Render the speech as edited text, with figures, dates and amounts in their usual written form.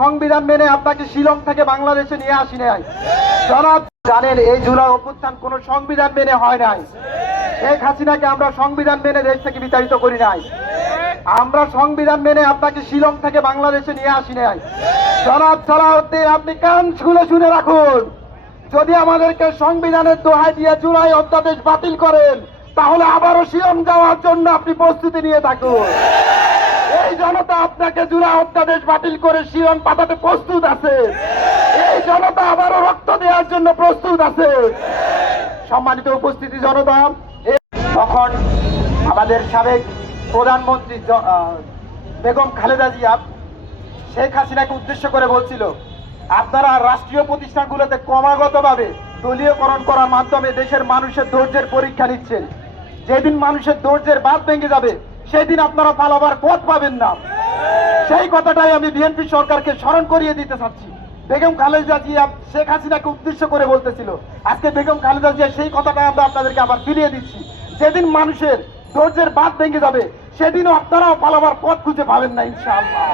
সংবিধান মেনে আপনাকে শিলং থেকে বাংলাদেশে নিয়ে আসি নাই। জনাব জানেন এই জুলাই অভ্যুত্থান কোন সংবিধান মেনে হয় নাই। শেখ হাসিনাকে আমরা সংবিধান মেনে দেশ থেকে বিতাড়িত করি নাই। আমরা সংবিধান মেনে আপনাকে শিলং থেকে বাংলাদেশে নিয়ে আসি নাই। জনাব সালাউদ্দিন, আপনি কান খুলে শুনে রাখুন, যদি আমাদেরকে সংবিধানের দোহাই দিয়ে জুলাই অধ্যাদেশ বাতিল করেন তাহলে আবারও শিলং যাওয়ার জন্য আপনি প্রস্তুতি নিয়ে থাকুন। এই জনতা আপনাকে জুলাই অধ্যাদেশ বাতিল করে শিলং পাঠাতে প্রস্তুত আছে। এই জনতা আবারও রক্ত দেওয়ার জন্য প্রস্তুত আছে। সম্মানিত উপস্থিতি জনতা, তখন আমাদের সাবেক প্রধানমন্ত্রী বেগম খালেদা জিয়া শেখ হাসিনাকে উদ্দেশ্য করে বলছিল, আপনারা রাষ্ট্রীয় প্রতিষ্ঠানগুলোতে ক্রমাগতভাবে দলীয়করণ করার মাধ্যমে দেশের মানুষের ধৈর্যের পরীক্ষা নিচ্ছেন। যেদিন মানুষের ধৈর্যের বাঁধ ভেঙে যাবে সেদিন আপনারা পালাবার পথ পাবেন না। সেই কথাটাই আমি বিএনপি সরকারকে স্মরণ করিয়ে দিতে চাচ্ছি। বেগম খালেদা জিয়া শেখ হাসিনাকে উদ্দেশ্য করে বলতেছিল, আজকে বেগম খালেদা জিয়া সেই কথাটা আমরা আপনাদেরকে আবার ফিরিয়ে দিচ্ছি। যেদিন মানুষের ধৈর্যের বাঁধ ভেঙে যাবে সেদিনও আপনারাও পালাবার পথ খুঁজে পাবেন না ইনশাআল্লাহ।